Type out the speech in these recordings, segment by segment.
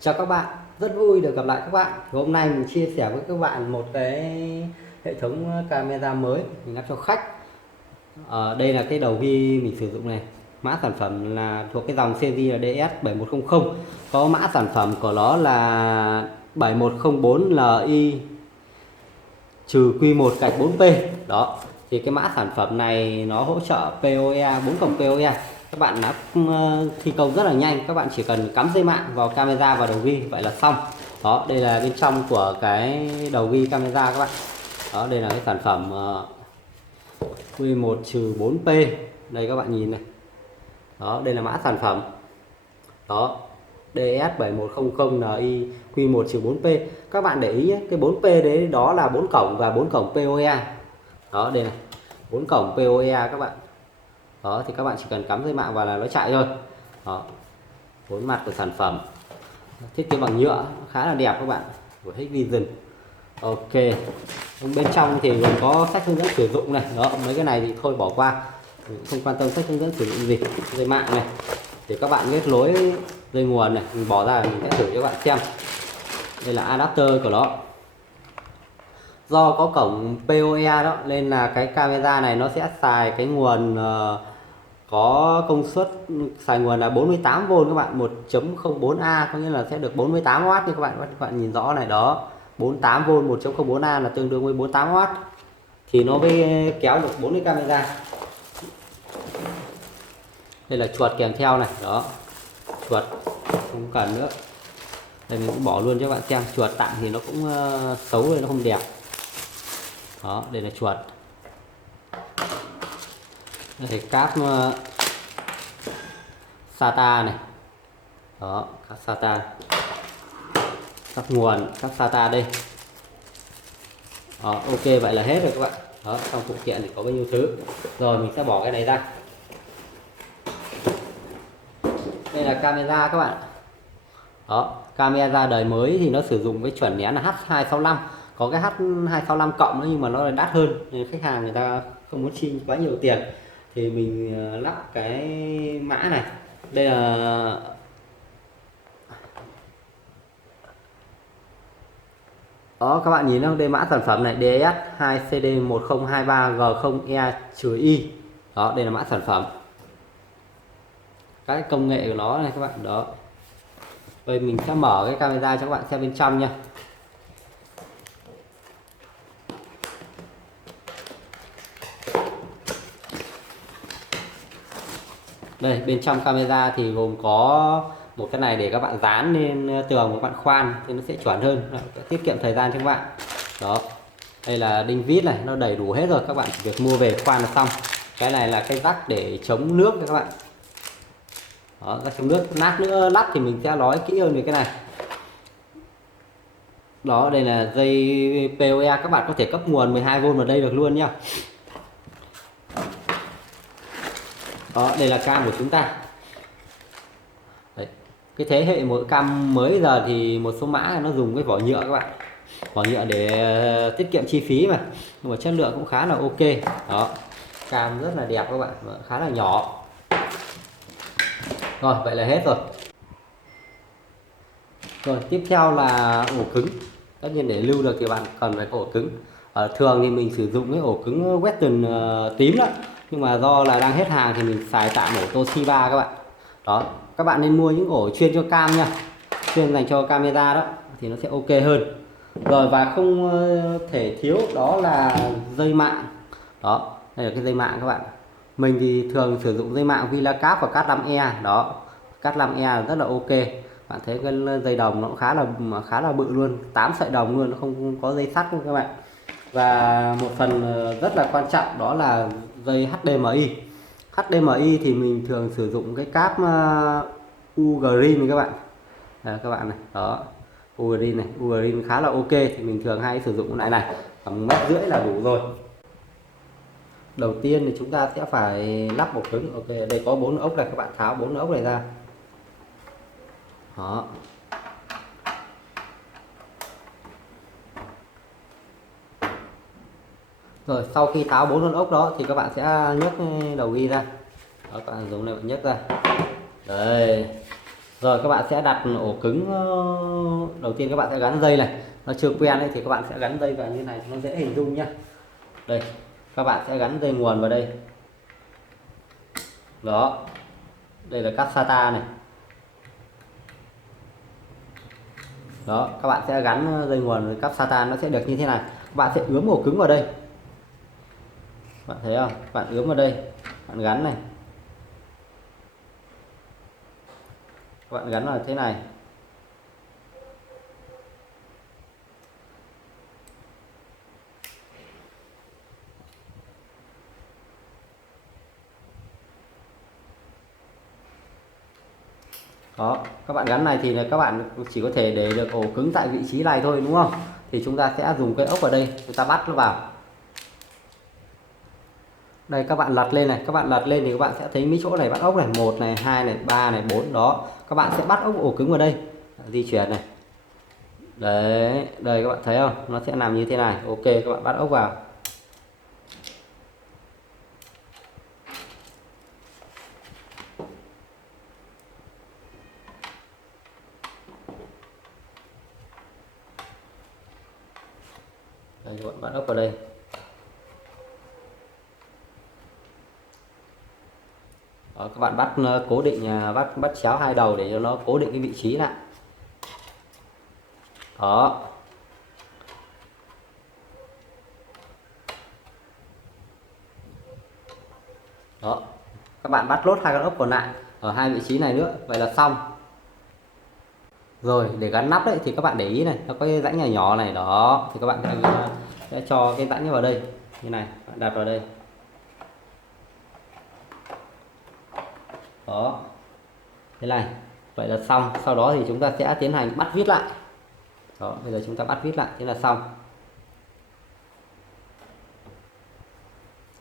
Chào các bạn, rất vui được gặp lại các bạn. Hôm nay mình chia sẻ với các bạn một cái hệ thống camera mới mình lắp cho khách. Đây là cái đầu ghi mình sử dụng này. Mã sản phẩm là thuộc cái dòng series là DS7100. Có mã sản phẩm của nó là 7104LI trừ Q1 gạch 4P. Đó. Thì cái mã sản phẩm này nó hỗ trợ PoE 4 cộng PoE. Các bạn đã thi công rất là nhanh, các bạn chỉ cần cắm dây mạng vào camera và đầu ghi vậy là xong. Đó, đây là bên trong của cái đầu ghi camera các bạn. Đó, đây là cái sản phẩm Q1 4P. Đây các bạn nhìn này. Đó, đây là mã sản phẩm. Đó, DS7100Ni Q1 4P. Các bạn để ý nhé, cái 4P đấy đó là 4 cổng và 4 cổng PoE. Đó, đây này, 4 cổng PoE các bạn. Đó, thì các bạn chỉ cần cắm dây mạng vào là nó chạy thôi. Đó, 4 mặt của sản phẩm thiết kế bằng nhựa khá là đẹp các bạn, của Hikvision. Ok, bên trong thì còn có sách hướng dẫn sử dụng này. Đó, mấy cái này thì thôi bỏ qua, mình không quan tâm sách hướng dẫn sử dụng gì. Dây mạng này thì các bạn kết nối dây nguồn này, mình bỏ ra mình sẽ thử cho các bạn xem. Đây là adapter của nó. Do có cổng PoE đó nên là cái camera này nó sẽ xài cái nguồn có công suất xài nguồn là 48V các bạn, 1.04A, có nghĩa là sẽ được 48W như các bạn nhìn rõ này. Đó, 48V 1.04A là tương đương với 48W, thì nó mới kéo được 4 cái camera. Đây là chuột kèm theo này. Đó, chuột không cần nữa, đây mình cũng bỏ luôn cho các bạn xem. Chuột tặng thì nó cũng xấu rồi, nó không đẹp. Đó, đây là chuột. Đây cáp SATA này. Đó, cáp SATA, cáp nguồn, cáp SATA đây. Đó, ok, vậy là hết rồi các bạn. Đó, trong phụ kiện thì có bao nhiêu thứ. Rồi mình sẽ bỏ cái này ra. Đây là camera các bạn. Đó, camera đời mới thì nó sử dụng cái chuẩn nén là H265. Có cái H265 cộng nữa nhưng mà nó là đắt hơn, nên khách hàng người ta không muốn chi quá nhiều tiền thì mình lắp cái mã này. Đây là đó, các bạn nhìn không, đây mã sản phẩm này DS2CD1023G0E-I. Đó, đây là mã sản phẩm, cái công nghệ của nó này các bạn. Đó, đây mình sẽ mở cái camera cho các bạn xem bên trong nha. Đây, bên trong camera thì gồm có một cái này để các bạn dán lên tường của các bạn khoan thì nó sẽ chuẩn hơn. Đó, sẽ tiết kiệm thời gian cho các bạn. Đó, đây là đinh vít này, nó đầy đủ hết rồi, các bạn chỉ việc mua về khoan là xong. Cái này là cái vắc để chống nước cho các bạn. Đó, vắc chống nước. Lát nữa lắp thì mình sẽ nói kỹ hơn về cái này. Đó, đây là dây PoE, các bạn có thể cấp nguồn 12V vào đây được luôn nhá. Đó, đây là cam của chúng ta. Đấy, cái thế hệ một cam mới giờ thì một số mã nó dùng cái vỏ nhựa các bạn, vỏ nhựa để tiết kiệm chi phí mà, nhưng mà chất lượng cũng khá là ok. Đó, cam rất là đẹp các bạn, khá là nhỏ. Rồi, vậy là hết rồi. Rồi, tiếp theo là ổ cứng. Tất nhiên để lưu được thì bạn cần phải có ổ cứng. Thường thì mình sử dụng cái ổ cứng Western tím đó, nhưng mà do là đang hết hàng thì mình xài tạm ổ Toshiba các bạn. Đó, các bạn nên mua những ổ chuyên cho cam nha, chuyên dành cho camera đó thì nó sẽ ok hơn. Rồi, và không thể thiếu đó là dây mạng. Đó, đây là cái dây mạng các bạn. Mình thì thường sử dụng dây mạng VilaCap và Cat5e. Đó, Cat5e rất là ok. Bạn thấy cái dây đồng nó cũng khá là bự luôn, 8 sợi đồng luôn, nó không có dây sắt luôn các bạn. Và một phần rất là quan trọng đó là dây HDMI. HDMI thì mình thường sử dụng cái cáp Ugreen này các bạn. Các bạn này, đó, Ugreen này, Ugreen khá là ok, thì mình thường hay sử dụng cái này tầm 1,5 m là đủ rồi. Đầu tiên thì chúng ta sẽ phải lắp ổ cứng. Ok, đây có 4 ốc này, các bạn tháo 4 ốc này ra. Đó, rồi sau khi tháo 4 con ốc đó thì các bạn sẽ nhấc đầu ghi ra. Đó, các bạn dùng này bạn nhấc ra. Đây, Rồi các bạn sẽ đặt ổ cứng, đầu tiên các bạn sẽ gắn dây này, nó chưa quen ấy, thì các bạn sẽ gắn dây vào như này nó dễ hình dung nhá. Đây các bạn sẽ gắn dây nguồn vào đây. Đó, đây là cáp SATA này. Đó, các bạn sẽ gắn dây nguồn với cáp SATA, nó sẽ được như thế này. Các bạn sẽ ướm ổ cứng vào đây, bạn thấy không, bạn ướm vào đây, bạn gắn này, các bạn gắn vào thế này. Đó, các bạn gắn này thì là các bạn chỉ có thể để được ổ cứng tại vị trí này thôi đúng không? Thì chúng ta sẽ dùng cái ốc vào đây, chúng ta bắt nó vào. Đây các bạn lật lên này, các bạn lật lên thì các bạn sẽ thấy mấy chỗ này bắt ốc này, 1 này, 2 này, 3 này, 4 đó. Các bạn sẽ bắt ốc ổ cứng vào đây, di chuyển này. Đấy, đây các bạn thấy không? Nó sẽ nằm như thế này. Ok, các bạn bắt ốc vào. Đây các bạn bắt ốc vào đây. Đó, các bạn bắt cố định, bắt chéo hai đầu để cho nó cố định cái vị trí lại. Đó. Đó. Các bạn bắt lốt hai con ốc còn lại ở hai vị trí này nữa, vậy là xong. Rồi để gắn nắp đấy thì các bạn để ý này, nó có cái rãnh nhỏ nhỏ này đó, thì các bạn sẽ cho cái rãnh vào đây như này, bạn đặt vào đây. Đó. Thế này, vậy là xong. Sau đó thì chúng ta sẽ tiến hành bắt vít lại. Đó, bây giờ chúng ta bắt vít lại, thế là xong.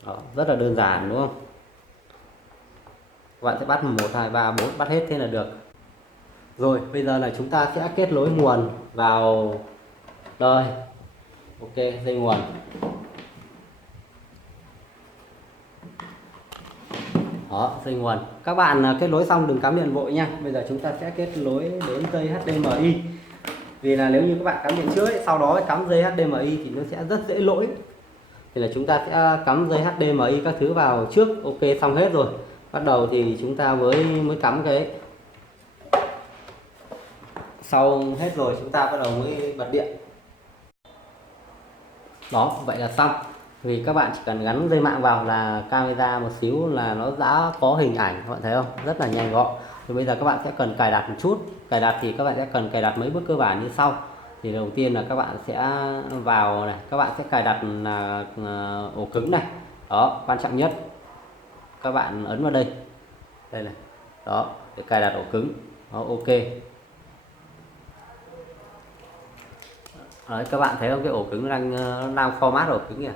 Đó, rất là đơn giản đúng không? Các bạn sẽ bắt 1, 2, 3, 4, bắt hết thế là được. Rồi, bây giờ là chúng ta sẽ kết nối nguồn vào đây. Ok, dây nguồn. Đó, dây nguồn. Các bạn kết nối xong đừng cắm điện vội nha. Bây giờ chúng ta sẽ kết nối đến dây HDMI. Vì là nếu như các bạn cắm điện trước ấy, sau đó cắm dây HDMI thì nó sẽ rất dễ lỗi. Thì là chúng ta sẽ cắm dây HDMI các thứ vào trước. Ok, xong hết rồi. Bắt đầu thì chúng ta mới cắm cái. Sau hết rồi chúng ta bắt đầu mới bật điện. Đó, vậy là xong. Vì các bạn chỉ cần gắn dây mạng vào là camera một xíu là nó đã có hình ảnh, các bạn thấy không, rất là nhanh gọn. Thì bây giờ các bạn sẽ cần cài đặt một chút. Cài đặt thì các bạn sẽ cần cài đặt mấy bước cơ bản như sau. Thì đầu tiên là các bạn sẽ vào này, các bạn sẽ cài đặt là ổ cứng này. Đó, quan trọng nhất, các bạn ấn vào đây, đây này, đó, để cài đặt ổ cứng. Đó, ok. Đấy, các bạn thấy không, cái ổ cứng đang format ổ cứng kìa.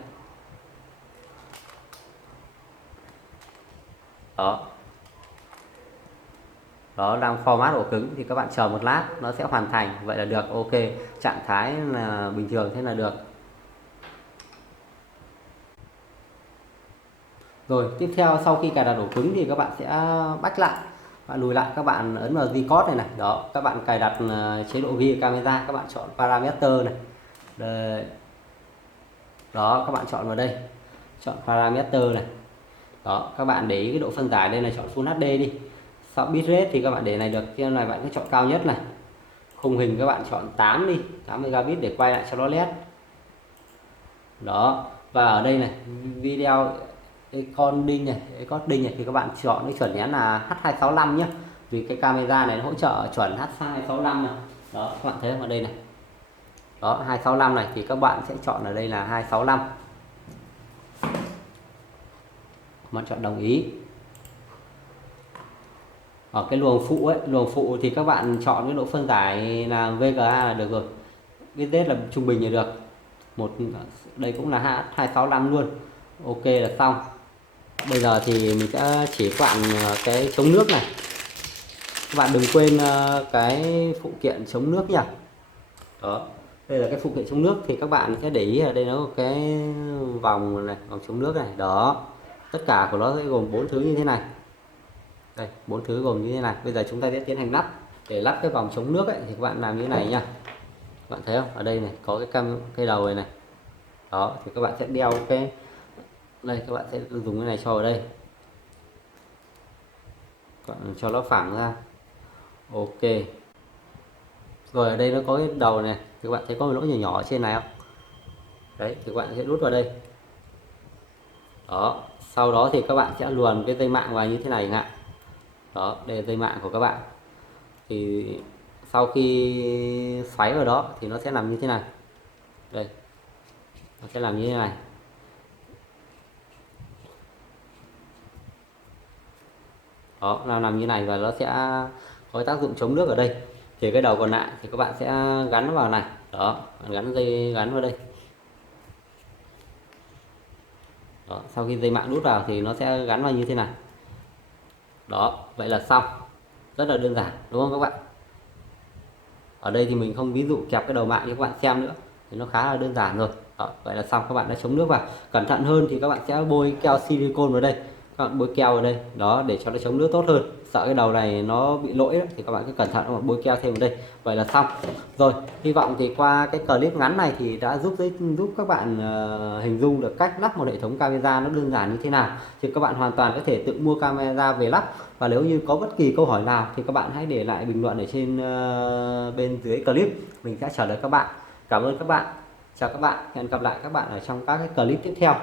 Đó, đó đang format ổ cứng thì các bạn chờ một lát nó sẽ hoàn thành, vậy là được. Ok, trạng thái là bình thường, thế là được. Rồi tiếp theo, sau khi cài đặt ổ cứng thì các bạn sẽ back lại, bạn lùi lại, các bạn ấn vào G-code này này. Đó, các bạn cài đặt chế độ ghi camera, các bạn chọn parameter này. Đây. Đó, các bạn chọn vào đây, chọn parameter này. Đó, các bạn để ý cái độ phân giải đây là chọn Full HD đi. Sau bitrate thì các bạn để này được, cái này bạn cứ chọn cao nhất này. Khung hình các bạn chọn 8 đi, 8 megabit để quay lại cho nó nét. Đó, và ở đây này, video encoding này thì các bạn chọn cái chuẩn nén là H265 nhé. Vì cái camera này nó hỗ trợ chuẩn H265 này. Đó, các bạn thấy ở đây này. Đó, 265 này thì các bạn sẽ chọn ở đây là 265. Các bạn chọn đồng ý. Ở cái luồng phụ ấy, luồng phụ thì các bạn chọn cái độ phân giải là VGA là được rồi. Viết là trung bình là được. Đây cũng là H265 luôn. Ok là xong. Bây giờ thì mình sẽ chỉ các bạn cái chống nước này. Các bạn đừng quên cái phụ kiện chống nước nha. Đó, đây là cái phụ kiện chống nước thì các bạn sẽ để ý ở đây nó có cái vòng này, vòng chống nước này. Đó, tất cả của nó sẽ gồm 4 thứ như thế này. Đây, 4 thứ gồm như thế này. Bây giờ chúng ta sẽ tiến hành lắp. để lắp cái vòng chống nước ấy thì các bạn làm như thế này nha. Các bạn thấy không, ở đây này có cái đầu này này, đó thì các bạn sẽ đeo cái đây, các bạn sẽ dùng cái này cho ở đây, các bạn cho nó phẳng ra. Ok, rồi ở đây nó có cái đầu này thì các bạn thấy có một lỗ nhỏ nhỏ ở trên này không, đấy thì các bạn sẽ đút vào đây. Đó, sau đó thì các bạn sẽ luồn cái dây mạng vào như thế này chẳng hạn. Đó, đây là dây mạng của các bạn. Thì sau khi xoáy vào đó thì nó sẽ nằm như thế này. Đây, nó sẽ làm như thế này. Đó, nó nằm như này và nó sẽ có tác dụng chống nước ở đây. Thì cái đầu còn lại thì các bạn sẽ gắn vào này. Đó, gắn dây gắn vào đây. Đó, sau khi dây mạng đút vào thì nó sẽ gắn vào như thế này. Đó, vậy là xong. Rất là đơn giản đúng không các bạn? Ở đây thì mình không ví dụ kẹp cái đầu mạng cho các bạn xem nữa, thì nó khá là đơn giản rồi. Đó, vậy là xong, các bạn đã chống nước vào. Cẩn thận hơn thì các bạn sẽ bôi keo silicone vào đây, các bạn bôi keo vào đây đó để cho nó chống nước tốt hơn. Sợ cái đầu này nó bị lỗi đó, thì các bạn cứ cẩn thận các bạn bôi keo thêm vào đây. Vậy là xong rồi. Hy vọng thì qua cái clip ngắn này thì đã giúp các bạn hình dung được cách lắp một hệ thống camera nó đơn giản như thế nào. Thì các bạn hoàn toàn có thể tự mua camera về lắp. Và nếu như có bất kỳ câu hỏi nào thì các bạn hãy để lại bình luận ở trên bên dưới clip, mình sẽ trả lời các bạn. Cảm ơn các bạn. Chào các bạn, hẹn gặp lại các bạn ở trong các cái clip tiếp theo.